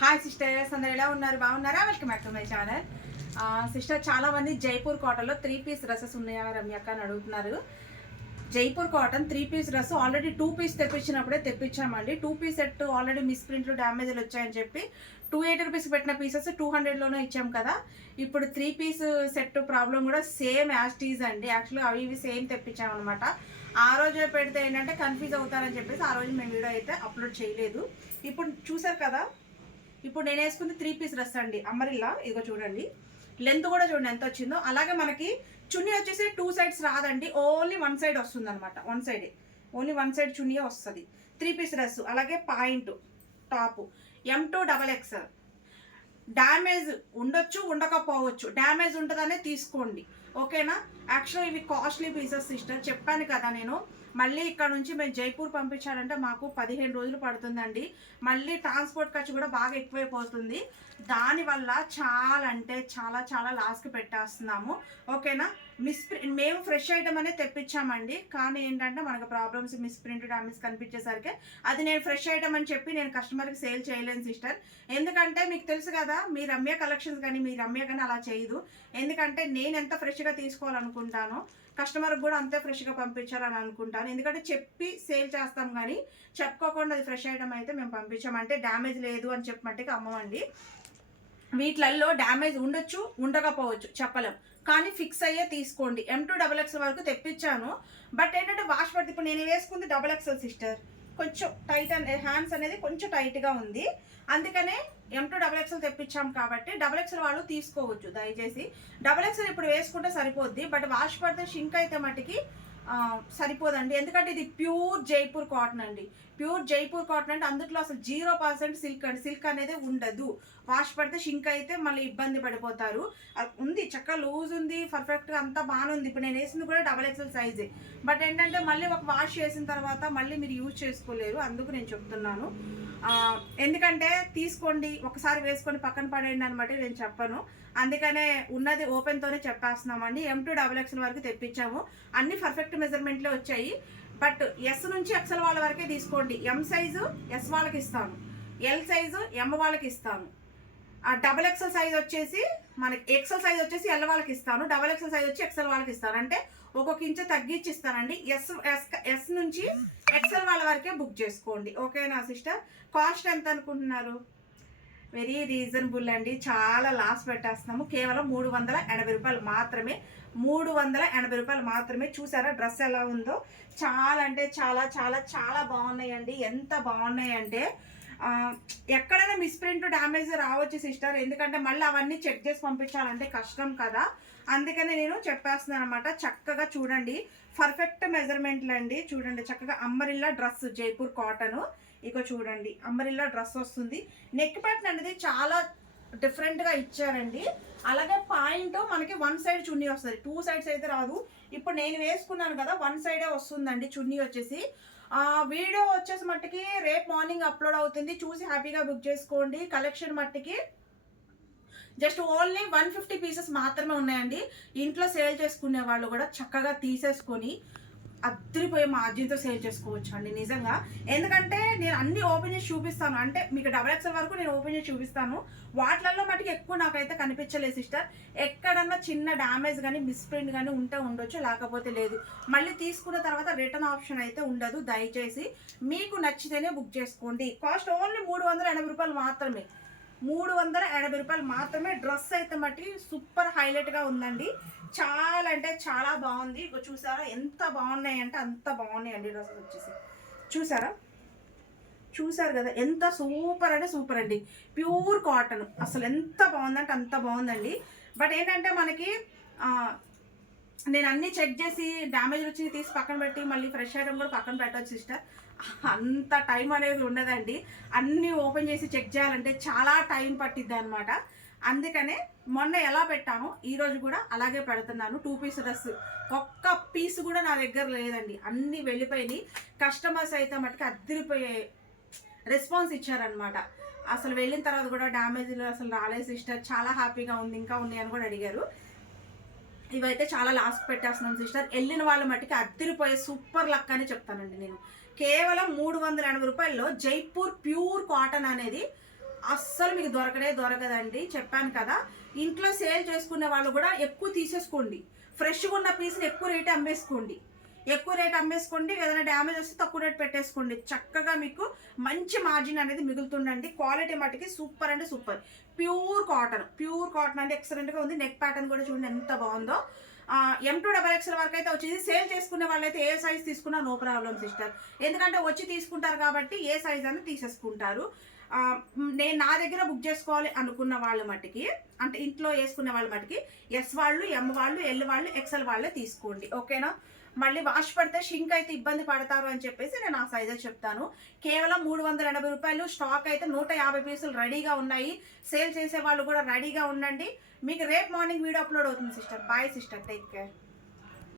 Hi sisters అందరు ఎలా ఉన్నారు? బాగున్నారా? Welcome back to my channel sister చాలామంది జైపూర్ కాటన్లో త్రీ పీస్ డ్రెస్సెస్ ఉన్నాయా? రమ్యక్క అని అడుగుతున్నారు. Jaipur cotton three piece dress already two piece తెప్పించినప్పుడే తెప్పించామండి. Two piece set already miss ప్రింట్లు డ్యామేజ్లు వచ్చాయని చెప్పి టూ ఎయిటీ రూపీస్ పెట్టిన పీసెస్ టూ హండ్రెడ్లోనే ఇచ్చాం కదా. ఇప్పుడు త్రీ పీస్ సెట్ ప్రాబ్లం కూడా సేమ్ యాస్టీజ్ అండి. యాక్చువల్గా అవి ఇవి సేమ్ తెప్పించామన్నమాట ఆ రోజే పెడితే ఏంటంటే కన్ఫ్యూజ్ అవుతారని చెప్పేసి ఆ రోజు మేము వీడియో అయితే అప్లోడ్ చేయలేదు. ఇప్పుడు చూసారు కదా ఇప్పుడు నేను వేసుకుంది త్రీ పీస్ డ్రెస్ అండి. అమ్మరిల్లా ఇదిగో చూడండి. లెంత్ కూడా చూడండి ఎంత వచ్చిందో. అలాగే మనకి చున్నీ వచ్చేసి టూ సైడ్స్ రాదండి. ఓన్లీ వన్ సైడ్ వస్తుంది అనమాట వన్ సైడే ఓన్లీ వన్ సైడ్ చున్నీ వస్తుంది. త్రీ పీస్ డ్రెస్ అలాగే point top. M two double XL damage ఉండొచ్చు ఉండకపోవచ్చు. డ్యామేజ్ ఉంటుందనే తీసుకోండి. ఓకేనా? యాక్చువల్ ఇవి కాస్ట్లీ పీసెస్ సిస్టర్ చెప్పాను కదా నేను. మళ్ళీ ఇక్కడ నుంచి మేము జైపూర్ పంపించాలంటే మాకు పదిహేను రోజులు పడుతుందండి. మళ్ళీ ట్రాన్స్పోర్ట్ ఖర్చు కూడా బాగా ఎక్కువైపోతుంది. దానివల్ల చాలా అంటే చాలా చాలా లాస్కి పెట్టేస్తున్నాము. ఓకేనా? మిస్ప్రింట్ మేము ఫ్రెష్ ఐటమ్ అనేది తెప్పించామండి. కానీ ఏంటంటే మనకు ప్రాబ్లమ్స్ మిస్ప్రింట్ డామేజ్ కనిపించేసరికి అది నేను ఫ్రెష్ ఐటమ్ అని చెప్పి నేను కస్టమర్కి సేల్ చేయలేను సిస్టర్. ఎందుకంటే మీకు తెలుసు కదా మీ రమ్య కలెక్షన్స్ కానీ మీ రమ్య కానీ అలా చేయదు. ఎందుకంటే నేను ఎంత ఫ్రెష్గా తీసుకోవాలనుకుంటానో కస్టమర్కి కూడా అంతే ఫ్రెష్గా పంపించాలని అనుకుంటాను. ఎందుకంటే చెప్పి సేల్ చేస్తాం కానీ చెప్పుకోకుండా అది ఫ్రెష్ ఐటమ్ అయితే మేము పంపించామంటే డ్యామేజ్ లేదు అని చెప్పమంటే అమ్మమండి. వీటిలల్లో డ్యామేజ్ ఉండొచ్చు ఉండకపోవచ్చు చెప్పలేం. కానీ ఫిక్స్ అయ్యే తీసుకోండి. ఎం టూ డబల్ ఎక్స్ వరకు తెప్పించాను. బట్ ఏంటంటే వాష్ పడితే ఇప్పుడు నేను వేసుకుంది డబల్ ఎక్స్ఎల్ సిస్టర్ కొంచెం టైట్ అనే హ్యాండ్స్ అనేది కొంచెం టైట్గా ఉంది. అందుకనే ఎం టూ డబల్ ఎక్స్ఎల్ తెప్పించాం కాబట్టి డబల్ ఎక్స్ఎల్ వాళ్ళు తీసుకోవచ్చు. దయచేసి డబల్ ఎక్స్ఎల్ ఇప్పుడు వేసుకుంటే సరిపోద్ది. బట్ వాష్ పడితే షింక్ అయితే మట్టికి సరిపోదండి. ఎందుకంటే ఇది ప్యూర్ జైపూర్ కాటన్ అండి. ప్యూర్ జైపూర్ కాటన్ అంటే అందులో అసలు జీరో పర్సెంట్ సిల్క్ అండి. సిల్క్ అనేది ఉండదు. వాష్ పడితే షింక్ అయితే మళ్ళీ ఇబ్బంది పడిపోతారు. ఉంది చక్కగా లూజ్ ఉంది పర్ఫెక్ట్గా అంతా బాగానే ఉంది. ఇప్పుడు నేను వేసింది కూడా డబల్ ఎక్సెల్ సైజే. బట్ ఏంటంటే మళ్ళీ ఒక వాష్ చేసిన తర్వాత మళ్ళీ మీరు యూజ్ చేసుకోలేరు. అందుకు నేను చెప్తున్నాను. ఎందుకంటే తీసుకోండి ఒకసారి వేసుకొని పక్కన పడేయండి అనమాట నేను చెప్పను. అందుకనే ఉన్నది ఓపెన్తోనే చెప్పేస్తున్నామండి. ఎం టూ డబల్ ఎక్స్ఎల్ వరకు తెప్పించాము. అన్ని పర్ఫెక్ట్ మెజర్మెంట్లే వచ్చాయి. బట్ ఎస్ నుంచి ఎక్సెల్ వాళ్ళ వరకే తీసుకోండి. ఎం సైజు ఎస్ వాళ్ళకి ఇస్తాను. ఎల్ సైజు ఎం వాళ్ళకి ఇస్తాను. ఆ డబల్ ఎక్సెల్ సైజ్ వచ్చేసి మనకి ఎక్సెల్ సైజ్ వచ్చేసి ఎల్ వాళ్ళకి ఇస్తాను. డబల్ ఎక్సెల్ సైజ్ వచ్చి ఎక్సెల్ వాళ్ళకి ఇస్తాను. అంటే ఒక్కొక్క ఇంచు తగ్గించి ఇస్తానండి. ఎస్ ఎస్ ఎస్ నుంచి ఎక్సెల్ వాళ్ళ వరకే బుక్ చేసుకోండి. ఓకేనా సిస్టర్ కాస్ట్ ఎంత అనుకుంటున్నారు? వెరీ రీజనబుల్ అండి. చాలా లాస్ పెట్టేస్తున్నాము. కేవలం మూడు వందల ఎనభై రూపాయలు మాత్రమే. మూడు వందల ఎనభై రూపాయలు మాత్రమే. చూసారా డ్రెస్ ఎలా ఉందో? చాలా అంటే చాలా చాలా చాలా బాగున్నాయండి. ఎంత బాగున్నాయంటే ఎక్కడైనా మిస్ప్రింట్ డ్యామేజ్ రావచ్చు సిస్టర్. ఎందుకంటే మళ్ళీ అవన్నీ చెక్ చేసి పంపించాలంటే కష్టం కదా. అందుకనే నేను చెప్పేస్తున్నాను అనమాట చక్కగా చూడండి. పర్ఫెక్ట్ మెజర్మెంట్లు అండి. చూడండి. చక్కగా అంబరిల్లా డ్రెస్ జైపూర్ కాటన్. ఇక చూడండి అంబరిల్లా డ్రెస్ వస్తుంది. నెక్ ప్యాటర్న్ అనేది చాలా డిఫరెంట్గా ఇచ్చారండి. అలాగే పాయింట్ మనకి వన్ సైడ్ చున్నీ వస్తుంది. టూ సైడ్స్ అయితే రాదు. ఇప్పుడు నేను వేసుకున్నాను కదా వన్ సైడే వస్తుందండి చున్నీ వచ్చేసి. వీడియో వచ్చేసి మట్టుకి రేపు మార్నింగ్ అప్లోడ్ అవుతుంది. చూసి హ్యాపీగా బుక్ చేసుకోండి. కలెక్షన్ మట్టుకి just only one fifty pieces మాత్రమే ఉన్నాయండి. ఇంట్లో సేల్ చేసుకునే వాళ్ళు కూడా చక్కగా తీసేసుకొని అద్దరిపోయే మార్జిన్తో సేల్ చేసుకోవచ్చు అండి నిజంగా. ఎందుకంటే నేను అన్ని ఓపెన్ చేసి చూపిస్తాను. అంటే మీకు డబల్ ఎక్స్ఎల్ వరకు నేను ఓపెన్ చేసి చూపిస్తాను. వాటిలలో మటుకు ఎక్కువ నాకైతే కనిపించలేదు సిస్టర్. ఎక్కడన్నా చిన్న డ్యామేజ్ కానీ మిస్ప్రింట్ కానీ ఉంటే ఉండొచ్చు లేకపోతే లేదు. మళ్ళీ తీసుకున్న తర్వాత రిటర్న్ ఆప్షన్ అయితే ఉండదు. దయచేసి మీకు నచ్చితేనే బుక్ చేసుకోండి. కాస్ట్ ఓన్లీ మూడు వందల ఎనభై రూపాయలు మాత్రమే. మూడు వందల ఎనభై రూపాయలు మాత్రమే డ్రెస్ అయితే మట్టి సూపర్ హైలైట్గా ఉందండి. చాలా అంటే చాలా బాగుంది. ఇక చూసారా ఎంత బాగున్నాయి అంటే అంత బాగున్నాయండి డ్రెస్సెస్ వచ్చేసి. చూసారా? చూసారు కదా ఎంత సూపర్ అంటే సూపర్ అండి. Pure cotton. అసలు ఎంత బాగుందంటే అంత బాగుందండి. బట్ ఏంటంటే మనకి నేను అన్ని చెక్ చేసి డ్యామేజ్ వచ్చి తీసి పక్కన పెట్టి మళ్ళీ ఫ్రెష్ ఐటమ్ కూడా పక్కన పెట్టవచ్చు సిస్టర్. అంత టైం అనేది ఉండదండి. అన్నీ ఓపెన్ చేసి చెక్ చేయాలంటే చాలా టైం పట్టిద్ది అనమాట అందుకనే మొన్న ఎలా పెట్టామో ఈరోజు కూడా అలాగే పెడుతున్నాను. Two piece dress. ఒక్క పీస్ కూడా నా దగ్గర లేదండి. అన్నీ వెళ్ళిపోయినాయి. కస్టమర్స్ అయితే మటుకు అద్దరిపోయే రెస్పాన్స్ ఇచ్చారనమాట అసలు వెళ్ళిన తర్వాత కూడా డ్యామేజ్లు అసలు రాలేదు సిస్టర్. చాలా హ్యాపీగా ఉంది ఇంకా ఉన్నాయని అని కూడా అడిగారు. ఇవైతే చాలా లాస్ట్ పెట్టేస్తున్నాం సిస్టర్. వెళ్ళిన వాళ్ళ మట్టికి అద్దరిపోయే సూపర్ లక్ అని చెప్తానండి నేను. కేవలం మూడు వందల ఎనభై రూపాయల్లో జైపూర్ ప్యూర్ కాటన్ అనేది అస్సలు మీకు దొరకడే దొరకదండి. చెప్పాను కదా ఇంట్లో సేల్ చేసుకునే వాళ్ళు కూడా ఎక్కువ తీసేసుకోండి. ఫ్రెష్గా ఉన్న పీస్ని ఎక్కువ రేట్ అమ్మేసుకోండి. ఎక్కువ రేట్ అమ్మేసుకోండి ఏదైనా డ్యామేజ్ వస్తే తక్కువ రేట్ పెట్టేసుకోండి. చక్కగా మీకు మంచి మార్జిన్ అనేది మిగులుతుందండి. క్వాలిటీ మటుకి సూపర్ అంటే super pure cotton pure cotton అంటే ఎక్సలెంట్గా ఉంది. నెక్ ప్యాటర్న్ కూడా చూడండి ఎంత బాగుందో. ఎం టూ డబల్ ఎక్స్ఎల్ వరకు అయితే వచ్చేసి సేల్ చేసుకునే వాళ్ళైతే ఏ సైజ్ తీసుకున్నా నో ప్రాబ్లం సిస్టర్ ఎందుకంటే వచ్చి తీసుకుంటారు కాబట్టి ఏ సైజ్ అని తీసేసుకుంటారు. నేను నా దగ్గర బుక్ చేసుకోవాలి అనుకున్న వాళ్ళ మట్టికి అంటే ఇంట్లో వేసుకునే వాళ్ళ మట్టికి ఎస్ వాళ్ళు ఎం వాళ్ళు ఎల్ వాళ్ళు ఎక్సెల్ వాళ్ళే తీసుకోండి. ఓకేనా మళ్ళీ వాష్ పడితే షింక్ అయితే ఇబ్బంది పడతారు అని చెప్పేసి నేను ఆ సైజే చెప్తాను. కేవలం మూడు వందల ఎనభై రూపాయలు స్టాక్ అయితే నూట యాభై పీసులు రెడీగా ఉన్నాయి. సేల్ చేసే వాళ్ళు కూడా రెడీగా ఉండండి. మీకు రేపు మార్నింగ్ వీడియో అప్లోడ్ అవుతుంది sister bye sister take care